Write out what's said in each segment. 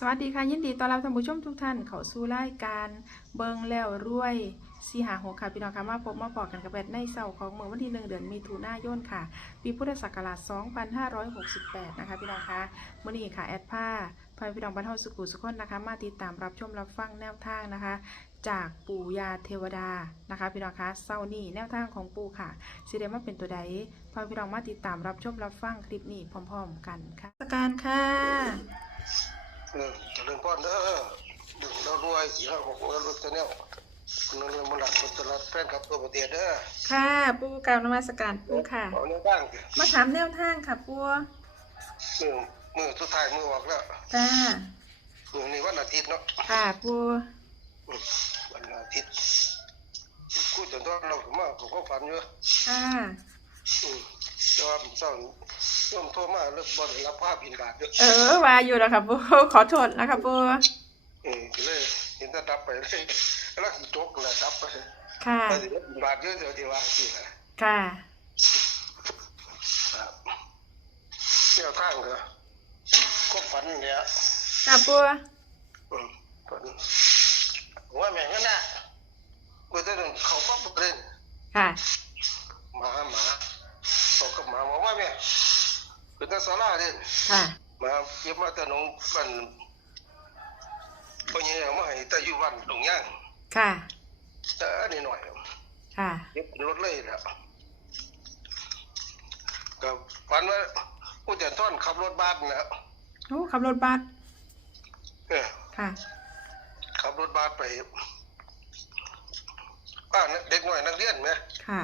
สวัสดีค่ะ ยินดีต้อนรับท่านผู้ชมทุกท่านเข้าสู่รายการเบิงแล้วรวยสีหาหกค่ะพี่น้องค่ะมาพบมาปอกกันกับแบดในเสาร์ของเมื่อวันที่หนึ่งเดือนมิถุนายนค่ะ ปีพุทธศักราช 2568 นะคะพี่น้องค่ะมื่อนี้ค่ะแอดผ้าพาพี่น้องบรรเทาสุขุสุขคนนะคะ มาติดตามรับชมรับฟังแนวทางนะคะ จากปู่ยาเทวดานะคะพี่น้องคะเสาร์นี้แนวทางของปู่ค่ะสิเดมาเป็นตัวใดพาพี่น้องมาติดตามรับชมรับฟังคลิปนี้พร้อม ๆ กันค่ะสการค่ะ เออเจริญพรเด้อดึงเรารวยสี่ห้าหกแล้วรถจะเนี่ยคุณนนท์มันหลักคนตลาดแฟนคลับตัวประเทศเด้อค่ะปูกล่าวนมัสการปูค่ะเอาเนี่ยบ้างสิมาถามแนวทางค่ะปูมือมือสุดท้ายมือออกแล้วจ้ามือนี้วันอาทิตย์เนาะค่ะปูอืมวันอาทิตย์กูจนตอนเราถึงมาผมก็ฝันอยู่ค่ะอืม แต่ว่าผมเศร้าโยมโทรมาเลิกบอลรับภาพบินบาทเด้อเออว่าอยู่แล้วค่ะปูขอโทษนะคะปูเออก็เลยเห็นแต่ดับไปเลยแล้วก็จกเลยดับไปค่ะไปถึงบินบาทเยอะเดี๋ยวที่ว่าสินะค่ะครับเที่ยวข้างเหรอก็ฝันเนี่ยค่ะปูอืมฝันว่าแม่งนั่นน่ะกูจะโดนเขาปั๊บเลยค่ะหมาหมา บอกกับหมาบอกว่าแม่คือตาสาราเด่นค่ะมาเก็บมาแต่หนองบ้านปัญญามาให้แต่อยู่บ้านดงย่างค่ะแต่อันนี้หน่อยค่ะเก็บรถเลยแหละก็ฝันว่ากูจะต้อนขับรถบ้านนะโอ้ขับรถบัสเออค่ะขับรถบัสไปบ้านเด็กหน่อยนักเรียนไหมค่ะ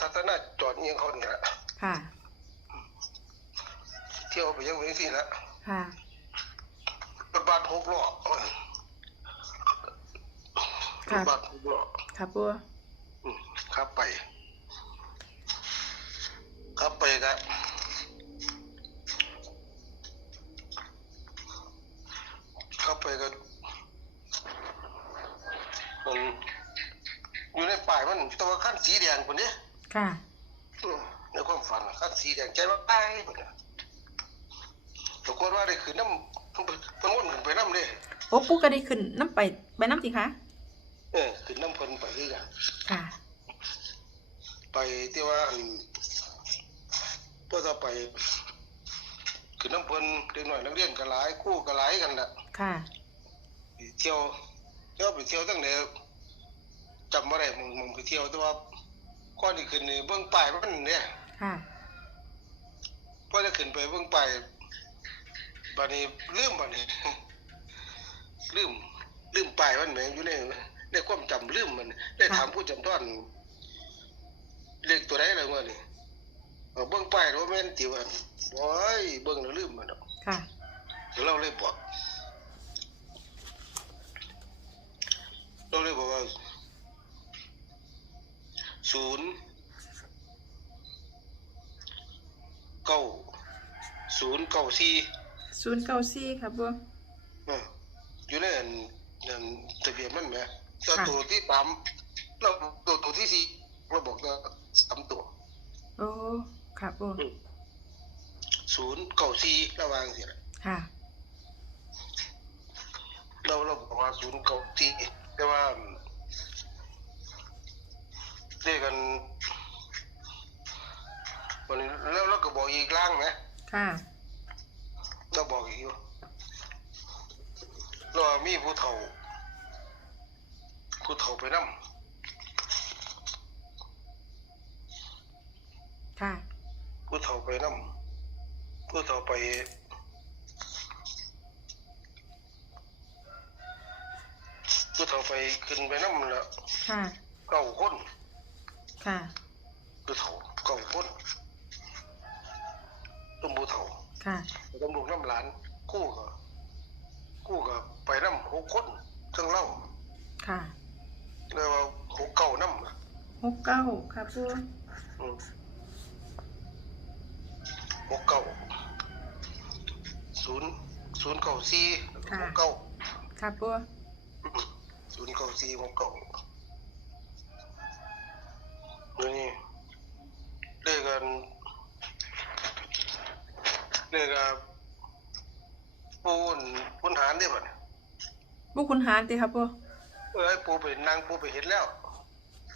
ทัศนะจอดเอียงคนน่ะค่ะ เที่ยวไปยังเวงสิละค่ะรถบัสหกล้อโอ้ยรถบัสหกล้อค่ะปูอืมขับไปขับไปกันขับไปกันมันอยู่ในป่ายมันตัวขั้นสีแดงคนนี้ ค่ะอืมในความฝันขั้นสีแดงใจว่าตายคนนี้ปรากฏว่าได้ขึ้นน้ำเพิ่นวนขึ้นไปน้ำเลยโอ้ปูก็ได้ขึ้นน้ำไปไปน้ำสิคะเออขึ้นน้ำเพิ่นไปคือกันค่ะ ไปที่ว่าอันเพื่อจะไปขึ้นน้ำเพิ่นเด็กหน่อยนักเรียนก็หลายคู่ก็หลายกันน่ะ ค่ะไปเที่ยวเที่ยวไปเที่ยวตั้งแต่จำบ่ได้มึงมึงไปเที่ยวแต่ว่า ก่อนที่ขึ้นนี่เบิ่งป้ายมันเนี่ยค่ะพอจะขึ้นไปเบิ่งป้ายบัดนี้ลืมบัดนี้ลืมลืมป้ายมันแหมอยู่ในในความจำลืมมัน ได้ถามผู้จำต้อนเลขตัวใดอะไรวะนี่เอาเบิ่งป้ายว่าแม่นติว่าโอ้ยเบิ่งแล้วลืมมันดอก ค่ะ เราเลยบอกเราเลยบอกว่า ศูนย์เก้าศูนย์เก้าสี่ศูนย์เก้าสี่ค่ะปูเอออยู่ในอันอันทะเบียนมันไหมแต่ค่ะตัวที่สามเราตัวตัวที่สี่เราบอกว่าสามตัวโอ้ค่ะปูศูนย์เก้าสี่ระหวางสิละค่ะ เราเราบอกว่าศูนย์เก้าสี่แต่ว่า เรียกกันวันนี้แล้วเราก็บอกอีกล่างไหมค่ะเราบอกอีกอยู่เราว่ามีผู้เฒ่าผู้เฒ่าไปนั่ค่ะผู้เฒ่าไปนั่ผู้เฒ่าไปผู้เฒ่าไปขึ้นไปนั่แล้วค่ะเก้าคน ค่ะผู้เฒ่าเก้าคนต้มผู้เฒ่าค่ะต้มลูกน้ำหลานกู้ก็กู้ก็ไปนั่หกคนทั้งเล่าค่ะเรียกว่าหกเก้าน้ำอะหกเก้าค่ะปูอืมหกเก้าศูนย์ศูนย์เก้าสี่หกเก้าค่ะปูศูนย์เก้าสี่หกเก้านี่ เรียกกันเรียกกันปูนพุนหารนี่บัดบุคุณหารติครับปูเอ้ยปูไปนั่งปูไปเห็นแล้ว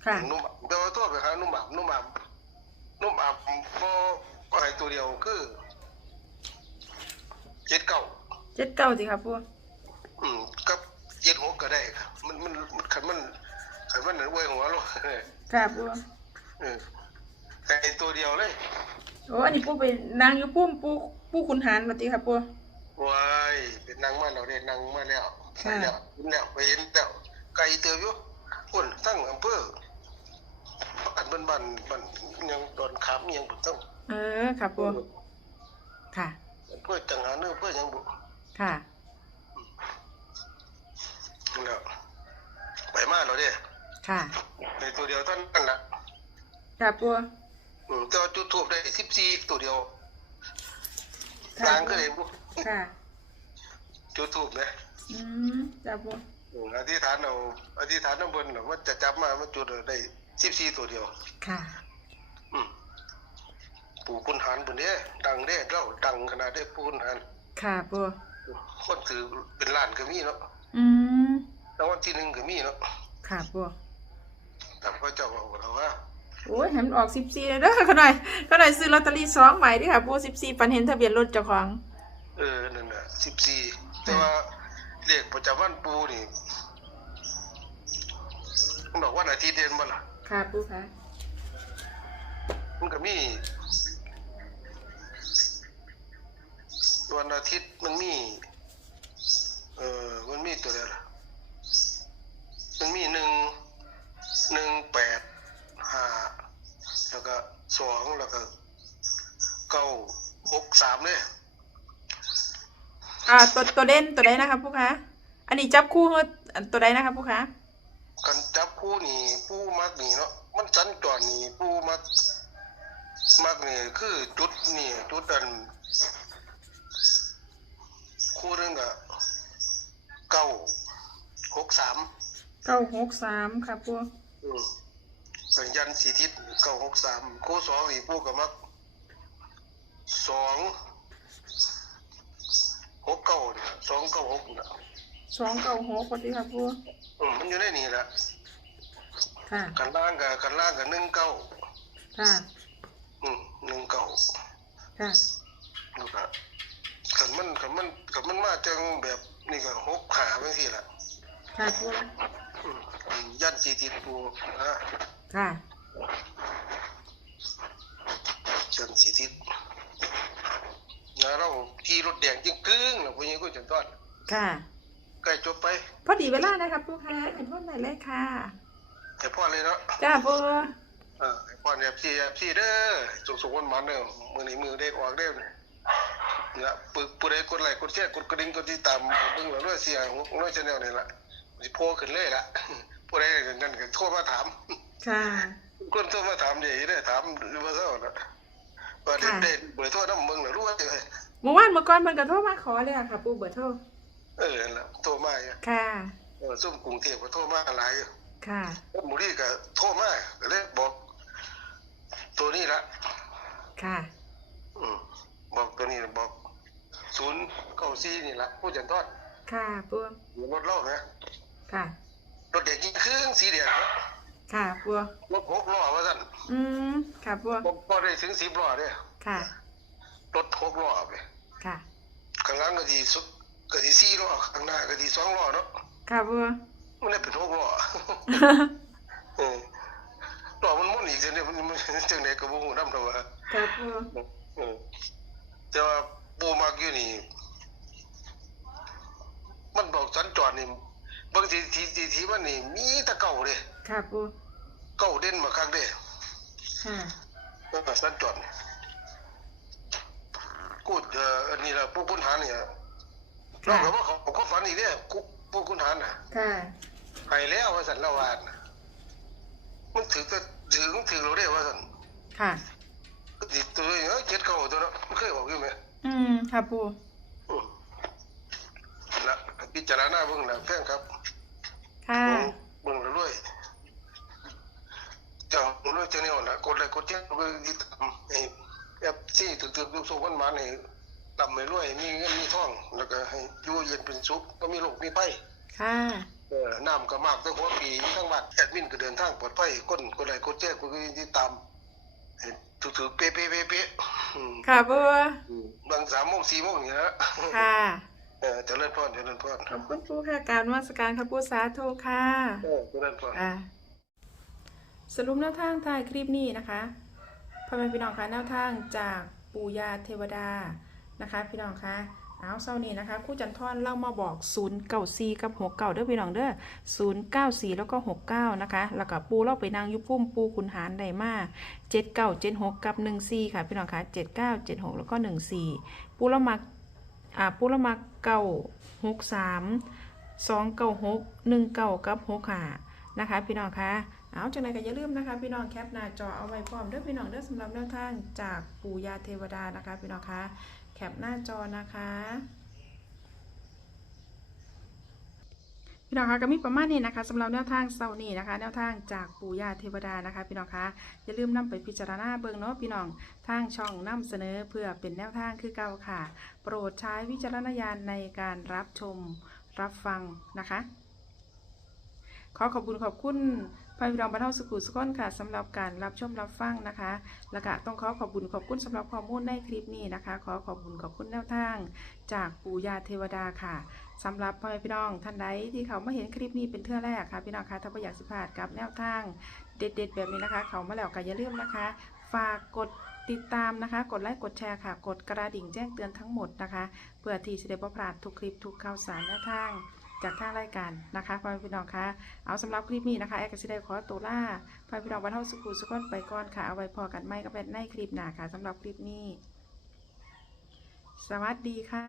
ค่ะ นุ่มอะแต่ว่าตัวไปหานุ่มอะนุ่มอะนุ่มอะบ่ก็ให้ตัวเดียวคือเจ็ดเก้าเจ็ดเก้าสิครับปูอืมกับเจ็ดหกก็ได้ครับมันมันมันขันมันขันมันอวยหัวลง ค่ะปู เออ ให้ตัวเดียวเลยโอ้อันนี้ปูไปนั่งอยู่ปุ้มปูปูคุณหารมาติครับปู ว้ายเป็นนางมาแล้วเด้นางมาแล้วค่ะไปแล้วเห็นแล้วไปเห็นแล้วไกลเติบอยู่คนทั้งอำเภออันบ้านบ้านบ้านยังโดนขามยังบุต้องเออครับปูค่ะ อำเพื่อจังหาเนื้อเพื่อยังบุค่ะ แล้วไปมาแล้วเด้ค่ะ ในตัวเดียวเท่านั้นน่ะครับปู อืมแต่ว่าจุดทูบได้สิบสี่ตัวเดียวค่ะต่างก็เลยบุค่ะ จุดทูบนะอืมจ้าปูอืมอธิษฐานเอาอธิษฐานน้ำบนน่ะว่าจะจับมามันจุดได้สิบสี่ตัวเดียว ค่ะ อืมปู่คุณหารปุ่นเด้ดังเด้เล่าดังขนาดได้ปู่คุณหารค่ะปูคนถือเป็นล้านก็มีเนาะอืมรางวัลที่หนึ่งก็มีเนาะค่ะปู แต่พระเจ้าบอกเราว่า โอ้ยให้มันออกสิบสี่เลยเด้อขน่อยขน่อยซื้อลอตเตอรี่สองใบดิค่ะปูสิบสี่ปันเห็นทะเบียนรถเจ้าของ เออนั่นน่ะสิบสี่แต่ว่าเลขประจำวันปูนี่มันบอกวันอาทิตย์เดือนบ่ล่ะค่ะปูค่ะมันก็มีวันอาทิตย์มันมีเออมันมีตัวเดียวล่ะมันมีหนึ่งหนึ่งแปดห้า แล้วก็สองแล้วก็เก้าหกสามเนี่ยอ่าตัวตัวเด่นตัวใดนะคะปูคะอันนี้จับคู่คืออันตัวใดนะคะปูคะกันจับคู่นี่ปูมักนี่เนาะมันสันจรนี่ปูมักมักนี่คือจุดนี่จุดอันคู่หนึงอะเก้าหกสามเก้าหกสามค่ะปูอืม กันยันสีทิศเก้าหกสามคู่สองนี่ปูกับมักสองหกเก้าเนี่ยสองเก้าหกนะสองเก้าหกพอดีค่ะปูอืมมันอยู่ในนี่แหละค่ะ กันล่างกับกันล่างกับหนึ่งเก้าค่ะ อืมหนึ่งเก้าค่ะ แล้วก็ขันมันขันมันขันมันมาจังแบบนี่ก็หกขาไม่ทีละค่ะปูอืมยันสีทิศปูนะ ค่ะยันสีทิศนะเราขี่รถแดงจริงกึ้งนะพวกนี้ก็จะต้อนค่ะใกล้จบไป พอดีเวลานะคะปูค่ะเห็นว่าไหนเลยค่ะให้พ่อเลยเนาะจ้าปูเออให้พ่อเนี่ยพี่พี่เด้อสุขสุขวันมันเด้อมือนี้มือเด็กออกเด้อเนี่ยนะปึกปุได้กดไลค์กดแชร์กดกระดิ่งกดติดตามเบิ่งแล้วด้วยเสียงน้อยชาแนลนี่ล่ะสิโพขึ้นเลยล่ะผู้ใดนั่นก็โทรมาถาม ค่ะ คนโทรมาถามเดี๋ยวได้ถามว่าเท่านะว่าได้ค่ะได้เบอร์โทรน้ำมึงน่ะรู้ว่าจะไงเมื่อวานเมื่อก่อนมันก็โทรมาขอเลยอะค่ะ ปูเบอร์โทรเออนั่นล่ะโทรมาอยู่ค่ะเออซุ่มกรุงเทพก็โทรมาหลายอยู่ค่ะหมู่นี่ก็โทรมาก็เลยบอก ตัวนี้ละค่ะอืมบอกตัวนี้ล่ะบอกศูนย์เก้าสี่นี่ละผู้จันทอดค่ะปูอยู่รถเล่านะค่ะรถเด็กยิงครึ่งสีแดงนะ ค่ะปูรถหกล้อว่าสั่นอืมค่ะปูบ่พอได้ถึงสิบล้อเนี่ยค่ะรถหกล้อไปค่ะข้างหล่างก็ดีสุดก็ดีสี่ล้อข้างหน้าก็ดีสองล้อเนาะค่ะปูมันได้เป็นหกล้อเออล้อมันมุ่นอีกจังเนี่ยมันมันจังไดก็บ่ฮู้นำแต่ว่าค่ะปูเออแต่ว่าปูมักอยู่นี่มันบอกสัญจรนี่บางทีทีทีทีมันนี่มีแต่เก่าเด้ ค่ะปูเก่าเด่นมาคักเด้ค่ะมันก็สัญจรกูเอ่ออันนี้ล่ะผู้คุณหารเนี่ยเราค่ะก็ว่าเขาเขาฝันอีกเด้กูผู้คุณหารน่ะ ค่ะไปแล้วว่าสันละวานน่ะมันถือก็ถือถือเราได้ว่าสันค่ะติดตัวเนาะเจ็ดเก่าตัวเนาะมันเคยออกอยู่ไหมอืมค่ะปูอืมละพิจารณาเบิ่งละแฟนครับ ค่ะ เบิ่งละรวยเจ้า รวยเจ้าเนี่ยนะกดไลค์กดแชร์เบิ่งติดตามให้แอปที่ถึกๆลูกโซ่มันมาให้ลำไม่รวย มีเงินมีทองแล้วก็ให้อยู่เย็นเป็นสุขก็มีโรคมีภัยค่ะ เออน้ำก็มากแต่หัวปีทั้งวัดแอดมินก็เดินทางปลอดภัยคนคนใดคนแจ้งคนก็ติดตามให้ถูกๆเป๊ะๆๆๆอืมค่ะปูอืมบางสามโมงสี่โมงอย่างนี้นะค่ะ เออเจริญพรเจริญพรขอบคุณปูค่ะการนมาสการค่ะปูสาธุค่ะเออเจริญพร อ่า สรุปแนวทางท้ายคลิปนี้นะคะพ่อแม่พี่น้องคะแนวทางจากปู่ยาเทวดานะคะ พี่น้องคะเอาเศร้านี้นะคะคู่จันทร์เล่ามาบอก 0 9 4 กับ 6 9เด้อพี่น้องเด้อ0 9 4 แล้วก็ 6 9 นะคะ แล้วก็ปูเล่าไปนางยุพุ่มปูขุนหารไดมา7 9 7 6 กับ 1 4 ค่ะ พี่น้องคะ7 9 7 6 แล้วก็ 1 4 ปูเล่ามาอ่าปูเล่ามาเก้าหกสามสองเก้าหกหนึ่งเก้ากับหกห้านะคะ พี่น้องคะ เอาจังไรก็อย่าลืมนะคะ พี่น้องแคปหน้าจอเอาไว้พร้อมด้วยพี่น้องเด้อสำหรับแนวทางจากปู่ยาเทวดานะคะ พี่น้องคะแคปหน้าจอนะคะพี่น้องคะก็มีประมาณนี้นะคะสำหรับแนวทางเสานี้นะคะ แนวทางจากปู่ย่าเทวดานะคะ พี่น้องคะอย่าลืมนำไปพิจารณาเบิ่งเนาะพี่น้องทางช่องนำเสนอเพื่อเป็นแนวทางคือเก่าค่ะ โปรดใช้วิจารณญาณในการรับชมรับฟังนะคะ ขอขอบคุณขอบคุณ พระพี่น้องบรรเทาสุขุสุขนค่ะสำหรับการรับชมรับฟังนะคะแล้วก็ต้องขอขอบคุณขอบคุณสำหรับข้อมูลในคลิปนี้นะคะ ขอขอบคุณขอบคุณแนวทาง จากปู่ย่าเทวดาค่ะสำหรับพ่อแม่พี่น้องท่านใดที่เขามาเห็นคลิปนี้เป็นเทื่อแรกค่ะพี่น้องคะถ้าไม่อยากสิพลาดกับแนวทาง เด็ด ๆ แบบนี้นะคะ เขามาแล้วก็อย่าลืมนะคะ ฝากกดติดตามนะคะ กดไลค์ กดแชร์ค่ะ กดกระดิ่งแจ้งเตือนทั้งหมดนะคะ เพื่อที่จะได้บ่พลาดทุกคลิปทุกข่าวสารแนวทาง จากทางรายการนะคะพ่อแม่พี่น้องคะเอาสำหรับคลิปนี้นะคะแอร์ก็สิได้ขอตัวล่าพ่อแม่พี่น้องวันเท่าสุขุสุขนไปก่อนค่ะเอาไว้พอกันไม่ก็เป็นในคลิปหน้าค่ะสำหรับคลิปนี้ สวัสดีค่ะ